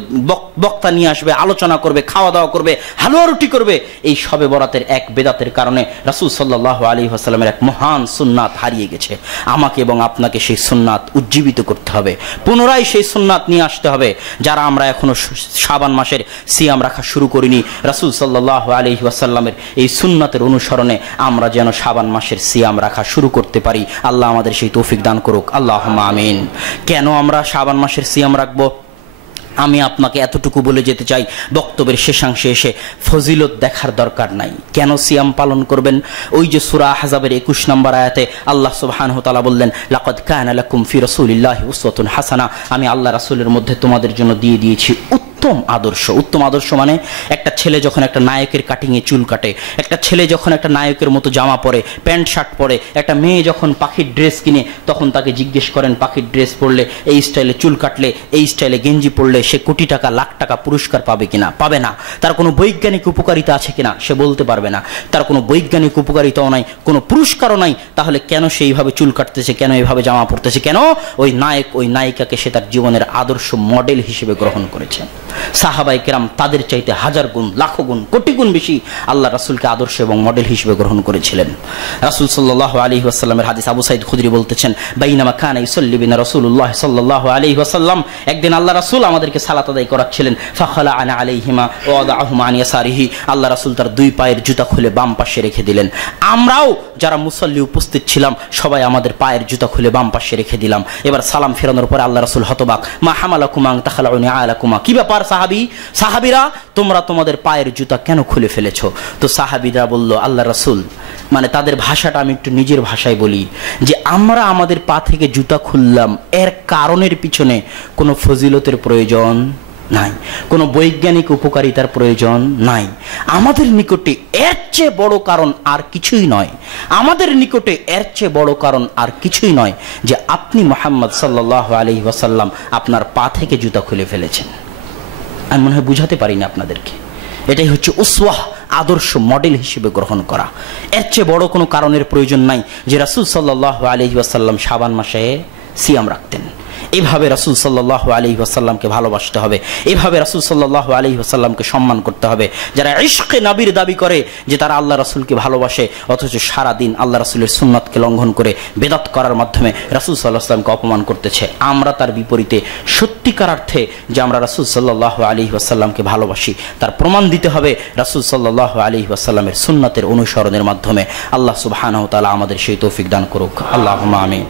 বক্তা নিয়ে আসবে, আলোচনা করবে, খাওয়া দাওয়া করবে, হালুয়া রুটি করবে। এই শবে বরাতের এক বেদাতের কারণে রাসূল সাল্লাল্লাহু আলাইহি ওয়াসাল্লামের এক মহান সুন্নাত হারিয়ে গেছে। আমাকে এবং আপনাকে সেই সুন্নাত উজ্জীবিত করতে হবে, পুনরায় সেই সুন্নাত নিয়ে আসতে হবে। যারা আমরা এখনো শাবান মাসের সিয়াম রাখা শুরু করিনি, রাসূল সাল্লাল্লাহু আলাইহি ওয়াসাল্লামের এই সুন্নাতের অনুসরণে আমরা যেন শাবান মাসের সিয়াম রাখা শুরু করতে পারি। আল্লাহ আমাদের সেই তৌফিক দান করুক, আল্লাহ আমিন। কেন আমরা শাবান মাসের সিয়াম রাখবো? আমি আপনাকে এতটুকু বলে যেতে চাই, বক্তব্যের শেষাংশে এসে ফজিলত দেখার দরকার নাই। কেন সিয়াম পালন করবেন? ওই যে সূরা আহজাবের 21 নম্বর আয়াতে আল্লাহ সুবহানাহু ওয়া তাআলা বললেন, লাকাদ কানা লাকুম ফি রাসূলিল্লাহি উসওয়াতুন হাসানাহ, আমি আল্লাহ রাসূলের মধ্যে তোমাদের জন্য দিয়ে দিয়েছি উত্তম আদর্শ। উত্তম আদর্শ মানে একটা ছেলে যখন একটা নায়কের কাটিংয়ে চুল কাটে, একটা ছেলে যখন একটা নায়কের মতো জামা পরে, প্যান্ট শার্ট পরে, একটা মেয়ে যখন পাখির ড্রেস কিনে, তখন তাকে জিজ্ঞেস করেন পাখির ড্রেস পরলে, এই স্টাইলে চুল কাটলে, এই স্টাইলে গেঞ্জি পরলে সে কোটি টাকা, লাখ টাকা পুরস্কার পাবে কিনা? পাবে না। তার কোনো বৈজ্ঞানিক উপকারিতা আছে কিনা? সে বলতে পারবে না। তার কোনো বৈজ্ঞানিক উপকারিতাও নাই, কোনো পুরস্কারও নাই। তাহলে কেন সে এইভাবে চুল কাটতেছে, কেন এইভাবে জামা পরতেছে? কেন? ওই নায়ক, ওই নায়িকাকে সে তার জীবনের আদর্শ মডেল হিসেবে গ্রহণ করেছে। সাহাবায়ে কেরাম তাদের চাইতে হাজার গুণ, লাখো গুণ, কোটি গুণ বেশি আল্লাহ রাসূলকে আদর্শ এবং মডেল হিসেবে গ্রহণ করেছিলেন। রাসূল সাল্লাল্লাহু আলাইহি ওয়াসাল্লামের হাদিস, আবু সাঈদ খুদরি বলতেছেন, বাইনামা কানা ইউসাল্লি বিনা রাসূলুল্লাহ সাল্লাল্লাহু আলাইহি ওয়াসাল্লাম, একদিন আল্লাহ রাসূল আমাদেরকে সালাত আদায় করাচ্ছিলেন। ফাখালা আনা আলাইহিমা ওয়া ওয়াদাহুমা আন ইয়াসারিহি, আল্লাহ রাসূল তার দুই পায়ের জুতা খুলে বাম পাশে রেখে দিলেন। আমরাও যারা মুসল্লি উপস্থিত ছিলাম সবাই আমাদের পায়ের জুতা খুলে বাম পাশে রেখে দিলাম। এবার সালাম ফেরানোর পরে আল্লাহ রাসূল হতবাক, মা হামালাকুমা আন তাখলাউনি আলাকুমা, কি ব্যাপার সাহাবীরা, তোমরা তোমাদের পায়ের জুতা কেন খুলে ফেলেছো? তো সাহাবীরা বলল, আল্লাহ রাসূল, মানে তাদের ভাষাটা আমি একটু নিজের ভাষায় বলি, যে আমরা আমাদের পা থেকে জুতা খুললাম, এর কারণের পিছনে কোনো ফজিলতের প্রয়োজন নাই, কোনো বৈজ্ঞানিক উপকারিতার প্রয়োজন নাই। আমাদের নিকটে এর চেয়ে বড় কারণ আর কিছুই নয়, আমাদের নিকটে এর চেয়ে বড় কারণ আর কিছুই নয় যে আপনি মুহাম্মদ সাল্লাল্লাহু আলাইহি ওয়াসাল্লাম আপনার পা থেকে জুতা খুলে ফেলেছেন। আমি মনে হয় বুঝাতে পারি না আপনাদেরকে। এটাই হচ্ছে উসওয়াহ, আদর্শ মডেল হিসেবে গ্রহণ করা। এর চেয়ে বড় কোনো কারণের প্রয়োজন নাই যে রাসূল সাল্লাল্লাহু আলাইহি ওয়াসাল্লাম শাবান মাসে সিয়াম রাখতেন। এইভাবে রাসূল সাল্লাল্লাহু আলাইহি ওয়াসাল্লামকে ভালোবাসতে হবে, এইভাবে রাসূল সাল্লাল্লাহু আলাইহি ওয়াসাল্লামকে সম্মান করতে হবে। যারা ইশকে নবীর দাবি করে যে তারা আল্লাহ রাসূলকে ভালোবাসে, অথচ সারা দিন আল্লাহ রাসূলের সুন্নাতকে লঙ্ঘন করে বেদাত করার মাধ্যমে রাসূল সাল্লাল্লাহু আলাইহি ওয়াসাল্লামকে অপমান করতেছে, আমরা তার বিপরীতে সত্যিকার অর্থে যে আমরা রাসূল সাল্লাল্লাহু আলাইহি ওয়াসাল্লামকে ভালোবাসি তার প্রমাণ দিতে হবে রাসূল সাল্লাল্লাহু আলাইহি ওয়াসাল্লামের সুন্নাতের অনুসরণের মাধ্যমে। আল্লাহ সুবহানাহু ওয়া তাআলা আমাদের সেই তৌফিক দান করুক। আল্লাহুম্মা আমিন।